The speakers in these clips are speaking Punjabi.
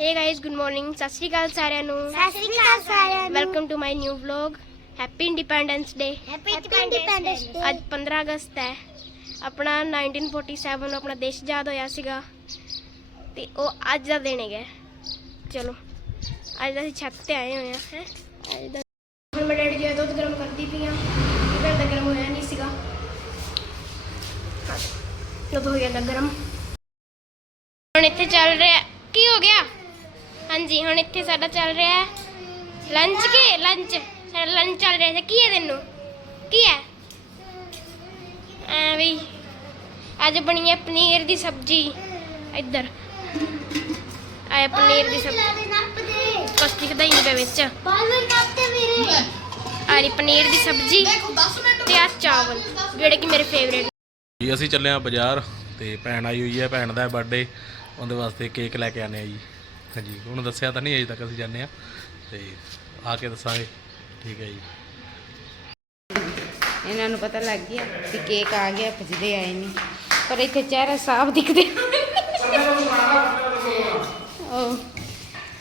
ਹੇ ਗਾਇਸ ਗੁੱਡ ਮਾਰਨਿੰਗ ਸਤਿ ਸ਼੍ਰੀ ਅਕਾਲ ਸਾਰਿਆਂ ਨੂੰ ਸਤਿ ਸ਼੍ਰੀ ਅਕਾਲ ਸਾਰਿਆਂ ਨੂੰ welcome to my new vlog happy independence day happy independence day ਅੱਜ 15 ਅਗਸਤ ਹੈ ਆਪਣਾ 1947 ਨੂੰ ਆਪਣਾ ਦੇਸ਼ ਆਜ਼ਾਦ ਹੋਇਆ ਸੀਗਾ ਤੇ ਉਹ ਅੱਜ ਦਾ ਦਿਨ ਹੈਗਾ ਚਲੋ ਅੱਜ ਦਾ ਅਸੀਂ ਛੱਤ ਤੇ ਆਏ ਹੋਏ ਆ ਹੈ ਅੱਜ ਦਾ ਹੁਣ ਮੈਂ ਡੈਡੀ ਜੀ ਦਾ ਦੁੱਧ ਗਰਮ ਕਰਦੀ ਪਈ ਆ ਘਰ ਦਾ ਗਰਮ ਹੋਇਆ ਨਹੀਂ ਸੀਗਾ ਹਾਂ, ਦੁੱਧ ਹੋ ਗਿਆ ਗਰਮ ਹੁਣ ਇੱਥੇ ਚੱਲ ਰਿਹਾ ਕੀ ਹੋ ਗਿਆ ਹਾਂਜੀ ਹੁਣ ਇੱਥੇ ਸਾਡਾ ਚੱਲ ਰਿਹਾ ਹੈ। ਲੰਚ ਕੀ ਲੰਚ ਸਾਡਾ ਲੰਚ ਚੱਲ ਰਿਹਾ ਹੈ। ਕੀ ਹੈ ਤੈਨੂੰ? ਕੀ ਹੈ? ਐ ਵੀ ਅੱਜ ਬਣੀ ਹੈ ਪਨੀਰ ਦੀ ਸਬਜ਼ੀ। ਇੱਧਰ। ਆਏ ਪਨੀਰ ਦੀ ਸਬਜ਼ੀ। ਕਸਤੀ ਕਦਾਈ ਨਹੀਂ ਪਿਆ ਵਿੱਚ। ਆਰੀ ਪਨੀਰ ਦੀ ਸਬਜ਼ੀ ਤੇ ਆ ਚਾਵਲ ਜਿਹੜੇ ਕਿ ਮੇਰੇ ਫੇਵਰੇਟ ਜੀ ਅਸੀਂ ਚੱਲੇ ਆ ਬਾਜ਼ਾਰ ਤੇ ਭੈਣ ਆਈ ਹੋਈ ਹੈ ਭੈਣ ਦਾ ਬਰਥਡੇ ਉਹਦੇ ਵਾਸਤੇ ਕੇਕ ਲੈ ਕੇ ਆਨੇ ਆ ਜੀ। ਹਾਂਜੀ ਉਹਨੂੰ ਦੱਸਿਆ ਤਾਂ ਨਹੀਂ ਅਜੇ ਤੱਕ ਅਸੀਂ ਜਾਂਦੇ ਆ ਤੇ ਆ ਕੇ ਦੱਸਾਂਗੇ ਠੀਕ ਹੈ ਜੀ ਇਹਨਾਂ ਨੂੰ ਪਤਾ ਲੱਗ ਗਿਆ ਕਿ ਕੇਕ ਆ ਗਿਆ ਭਜਦੇ ਆਏ ਨਹੀਂ ਪਰ ਇੱਥੇ ਚਿਹਰਾ ਸਾਫ਼ ਦਿਖਦੇ ਉਹ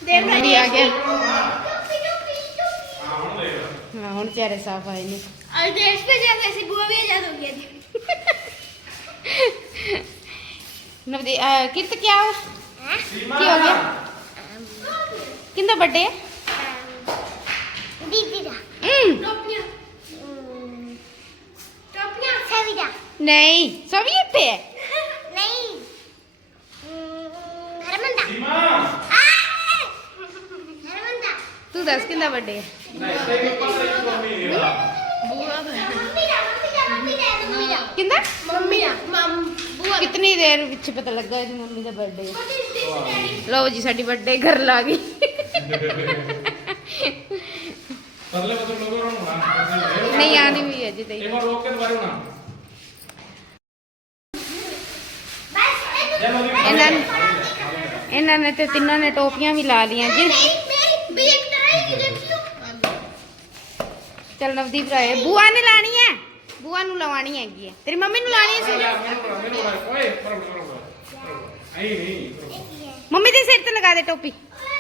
ਦੇਖ ਵੀ ਆ ਗਿਆ ਹਾਂ ਹੁਣ ਚਿਹਰੇ ਸਾਫ਼ ਆਏ ਨੇ ਅੱਜ ਦੇਸ਼ पे जैसे ऐसी बुआ भी आजाद हो गया थी ਨਵਦੀ ਕਿਰਤ ਕੀ ਆ ਕੀ ਹੋ ਗਿਆ ਕਿੰਦਾ ਬਰਥਡੇ ਹੈ ਦੀਦੀ ਦਾ। ਹਮ, ਸਵੀ ਨਹੀਂ ਸਭੀ ਇੱਥੇ ਹੈ? ਨਹੀਂ। ਅਮ, ਹਰਮਨ ਤੂੰ ਦੱਸ ਕਿੰਨਾ ਬਰਥਡੇ ਹੈ? ਨਹੀਂ ਮੰਮੀ ਦਾ ਮੰਮੀ ਦਾ ਮੰਮੀ ਦਾ ਮੰਮੀ ਦਾ। ਕਿੰਦਾ? ਮੰਮੀ ਦਾ। ਮਮ ਬੂਆ ਕਿਤਨੀ ਦੇਰ ਵਿੱਚ ਪਤਾ ਲੱਗਾ ਇਹਦੀ ਮੰਮੀ ਦਾ ਬਰਥਡੇ ਲਓ ਜੀ ਸਾਡੀ ਬਰਥਡੇ ਘਰ ਲਾ ਗਈ। ਪਰਲੇ ਪਾਸੇ ਲੋਗੋ ਹੋਣਾ ਨਹੀਂ ਆਣੀ ਵੀ ਅਜੇ ਤਾਈ ਵਾਰ ਰੋਕ ਕੇ ਦੁਬਾਰਾ ਹੋਣਾ बस ਇਹਨਾਂ ਨੇ ਇਹਨਾਂ ਨੇ ਤੇ ਤਿੰਨਾਂ ਨੇ ਟੋਪੀਆਂ ਵੀ ਲਾ ਲੀਆਂ ਜੀ मेरी मेरी बेग ट्राई देखियो ਚਲ ਨਵਦੀਪ ਰਾਏ ਬੂਆ ਨੇ ਲਾਣੀ ਹੈ ਬੂਆ ਨੂੰ ਲਵਾਣੀ ਹੈਗੀ ਹੈ ਤੇਰੀ ਮੰਮੀ ਨੂੰ ਲਾਣੀ ਸੀ ਓਏ ਪਰ ਪਰ ਆਈ ਨਹੀਂ ਮੰਮੀ ਦੇ ਸਿਰ ਤੇ ਲਗਾ ਦੇ ਟੋਪੀ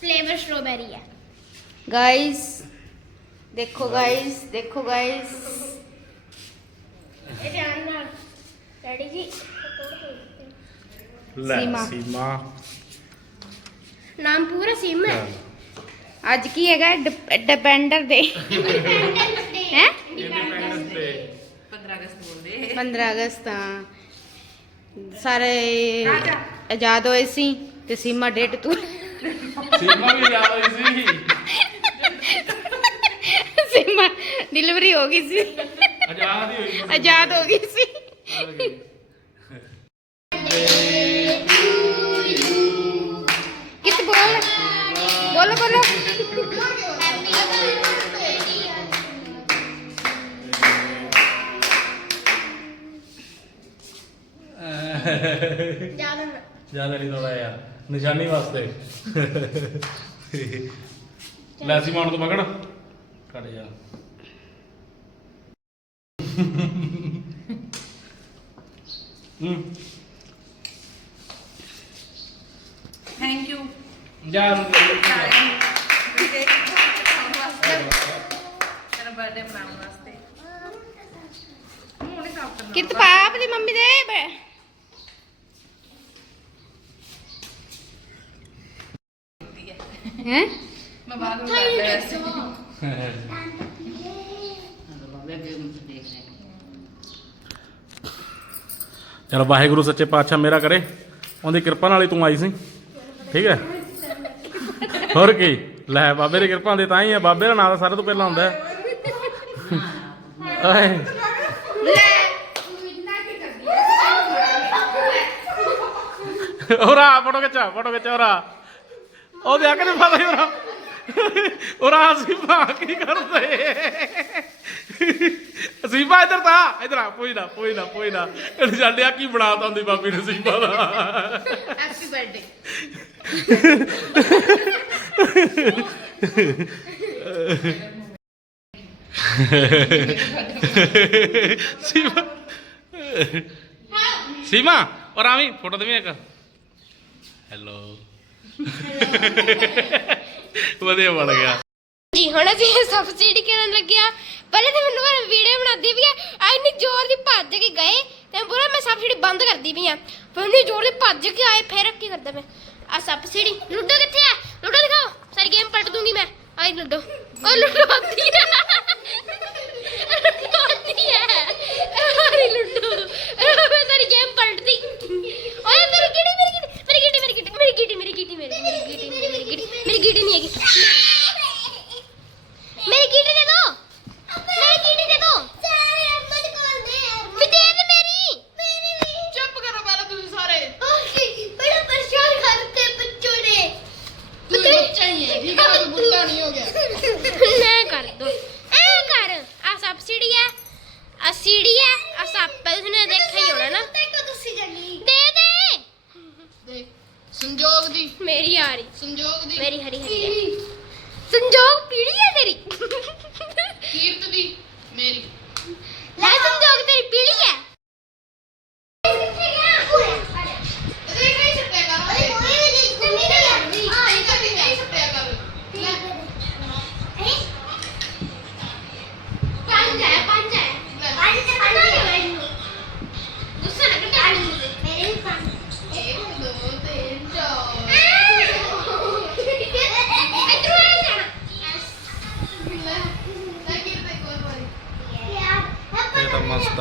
ਫਲੇਵਰ ਸਟ੍ਰਾਬੇਰੀ ਹੈ। ਗਾਇਸ ਦੇਖੋ ਗਾਇਸ ਦੇਖੋ ਗਾਇਸ ਇਹ ਧਿਆਨ ਨਾਲ। ਡੈਡੀ ਜੀ? ਸੀਮਾ। ਨਾਮ ਪੂਰਾ ਸਿਮ ਹੈ? ਅੱਜ ਕੀ ਹੈਗਾ? ਡਿਪੈਂਡਰ ਦੇ ਇੰਡੀਪੈਂਡੈਂਸ ਡੇ ਹੈ? ਇੰਡੀਪੈਂਡੈਂਸ ਡੇ 15 ਅਗਸਤ ਸਾਰੇ ਆਜ਼ਾਦ ਹੋਏ ਸੀ ਤੇ ਸੀਮਾ ਡੇਟ ਤੂੰ ਸੀਮਾ ਵੀ ਯਾਦ ਹੋਈ ਸੀ। ਸੀਮਾ ਡਿਲੀਵਰੀ ਹੋ ਗਈ ਸੀ। ਆਜ਼ਾਦ ਹੀ ਹੋਈ ਸੀ। ਆਜ਼ਾਦ ਹੋ ਗਈ ਸੀ। ਕਿਤ ਬੋਲ? ਬੋਲੋ ਬੋਲੋ। ਜ਼ਿਆਦਾ ਜ਼ਿਆਦਾ ਨਹੀਂ ਥੋੜਾ ਯਾਰ ਨਿਸ਼ਾਨੀ ਵਾਸਤੇ ਲੈ ਸੀਮਾ ਹੁਣ ਤੂੰ ਮਗੜ ਕੱਢ ਜਾ ਹੂੰ ਥੈਂਕ ਯੂ ਜਾ ਮੇਰਾ ਬਰਥਡੇ ਮਨਾਉਣ ਵਾਸਤੇ ਮੂੰਹ ਨਹੀਂ ਸਾਫ਼ ਕਰਨਾ ਕਿਤ ਪਾ ਆਪਣੀ ਮੰਮੀ ਦੇ ਬ- ਹੈਂ ਮੈਂ ਬਾਅਦ ਵਿੱਚ ਕਰ ਲਿਆ ਸੀ ਚਲ ਵਾਹਿਗੁਰੂ ਸੱਚੇ ਪਾਤਸ਼ਾਹ ਮੇਰਾ ਕਰੇ। ਉਹਦੀ ਕਿਰਪਾ ਨਾਲ ਹੀ ਤੂੰ ਆਈ ਸੀ। ਠੀਕ ਹੈ? ਹੋਰ ਕੀ? ਲੈ ਬਾਬੇ ਦੀ ਕਿਰਪਾ ਹੁੰਦੀ ਤਾਂ ਹੀ ਹੈ। ਬਾਬੇ ਦਾ ਨਾਮ ਤਾਂ ਸਾਰਿਆਂ ਤੋਂ ਪਹਿਲਾਂ ਹੁੰਦਾ ਹੈ। ਓਏ ਹੋਰਾ ਫੋਟੋ ਖਿੱਚਾ ਫੋਟੋ ਖਿੱਚਾ ਹੋਰਾ ਉਹ ਵਿਆਹ ਕੇ ਨਹੀਂ ਪਤਾ ਹੀ ਉਹ ਰਾਸੀ ਭਾ ਕੀ ਕਰਦੇ? ਸੀਪਾ ਇੱਧਰ ਤਾਂ ਇੱਧਰ ਆ ਕੋਈ ਨਾ ਕੋਈ ਨਾ ਕੋਈ ਨਾ। ਇਹਨੂੰ ਛੱਡਿਆ ਕੀ ਬਣਾਤਾ ਹੁੰਦੀ ਬਾਬੀ ਨੇ ਸੀਪਾ ਦਾ? ਹੈਪੀ ਬਰਥਡੇ ਸੀਮਾ। ਸੀਮਾ ਔਰ ਆਵੀਂ ਫੋਟੋ ਦੇਵੀਂ ਇੱਕ। ਹੈਲੋ ਵਧੀਆ ਬਣ ਗਿਆ। ਜੀ, ਹੁਣ ਅਸੀਂ ਸਬਸਿਡੀ ਕਰਨ ਲੱਗਿਆ ਪਹਿਲੇ ਤਾਂ ਮੈਨੂੰ ਮੈਂ ਵੀਡੀਓ ਬਣਾਦੀ ਵੀ ਆ ਇੰਨੀ ਜ਼ੋਰ ਦੀ ਭੱਜ ਕੇ ਗਏ, ਤੇ ਪੂਰਾ ਮੈਂ ਸਬਸਿਡੀ ਬੰਦ ਕਰਦੀ ਵੀ ਆ। ਫਿਰ ਇੰਨੀ ਜ਼ੋਰ ਦੀ ਭੱਜ ਕੇ ਆਏ, ਫਿਰ ਕੀ ਕਰਦਾ ਮੈਂ? ਆ ਸਬਸਿਡੀ ਲੁੱਡੋ ਕਿੱਥੇ ਆ? ਲੁੱਡੋ ਦਿਖਾਓ, ਸਾਰੀ ਗੇਮ ਪਲਟ ਦੂੰਗੀ ਮੈਂ। ਆਈ ਲੁੱਡੋ। ਓ ਲੁੱਡੋ ਆਂਦੀ ਹੈ ਲੁੱਡੋ ਆਂਦੀ ਹੈ ਅਰੇ ਲੁੱਡੋ। ਮੈਂ ਸਾਰੀ ਗੇਮ ਪਲਟਦੀ ਸੰਜੋਗ ਦੀ। ਮੇਰੀ ਆ ਰਹੀ ਸੰਜੋਗ ਦੀ। ਮੇਰੀ ਹਰੀ ਹਰੀ ਸੰਜੋਗ ਪੀੜੀ ਹੈ ਤੇਰੀ? ਕੀਰਤ ਦੀ।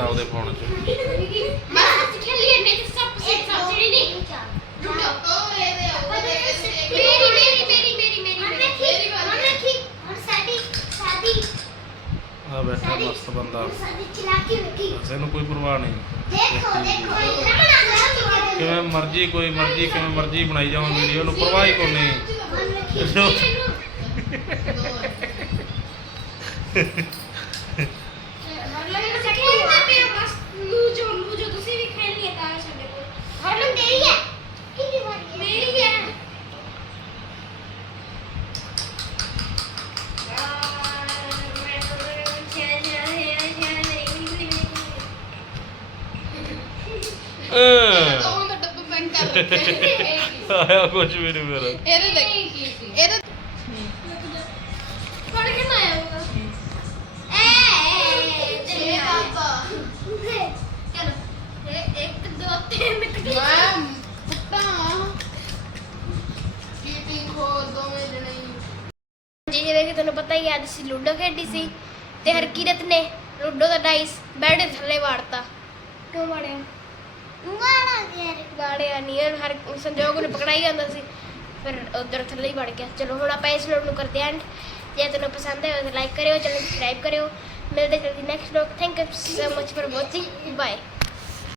ਆ ਉਹਦੇ ਫੋਨ 'ਚ। ਆ ਬੈਠਾ ਮਸਤ ਬੰਦਾ। ਇਹਨੂੰ ਕੋਈ ਪਰਵਾਹ ਨਹੀਂ। ਕਿਵੇਂ ਮਰਜ਼ੀ ਕੋਈ ਮਰਜ਼ੀ ਕਿਵੇਂ ਮਰਜ਼ੀ ਬਣਾਈ ਜਾਵਾਂ ਵੀਡੀਓ ਨੂੰ ਪਰਵਾਹ ਹੀ ਕੋਈ ਨਹੀਂ। ਆਇਆ ਕੁਝ ਵੀ ਨਹੀਂ ਮੇਰਾ ਇਹਦੇ ਦੇਖ ਇਹਦੇ ਪੜ ਕੇ ਨਾ ਆਇਆ ਛੇ ਦਾਤਾ ਚਲੋ ਇਹ ਇੱਕ ਦੋ ਤਿੰਨ ਮੈਂ ਪੁੱਤਾਂ ਚੀਟਿੰਗ ਹੋ ਦੋਵੇਂ ਜਣੇ ਹੀ। ਜਿਵੇਂ ਕਿ ਤੁਹਾਨੂੰ ਪਤਾ ਹੀ ਹੈ ਅੱਜ ਅਸੀਂ ਲੂਡੋ ਖੇਡੀ ਸੀ ਤੇ ਹਰਕੀਰਤ ਨੇ ਲੂਡੋ ਦਾ ਡਾਈਸ ਬੈੱਡ ਦੇ ਥੱਲੇ ਵਾੜਤਾ ਕਿਉਂ ਵਾੜਿਆ ਗਾੜਿਆ ਨਹੀਂ ਹਰ ਸੰਜੋਗ ਨੂੰ ਪਕੜਾਈ ਜਾਂਦਾ ਸੀ। ਫਿਰ ਉਧਰ ਥੱਲੇ ਹੀ ਵੜ ਗਿਆ। ਚਲੋ ਹੁਣ ਆਪਾਂ ਇਸ ਲੋਡ ਨੂੰ ਕਰਦੇ ਹਾਂ ਜੇ ਤੁਹਾਨੂੰ ਪਸੰਦ ਆਇਆ ਤਾਂ ਲਾਈਕ ਕਰਿਓ, ਚੈਨਲ ਸਬਸਕ੍ਰਾਈਬ ਕਰਿਓ। ਮਿਲਦੇ ਜਲਦੀ ਨੈਕਸਟ ਲੋਕ thank you so much for watching bye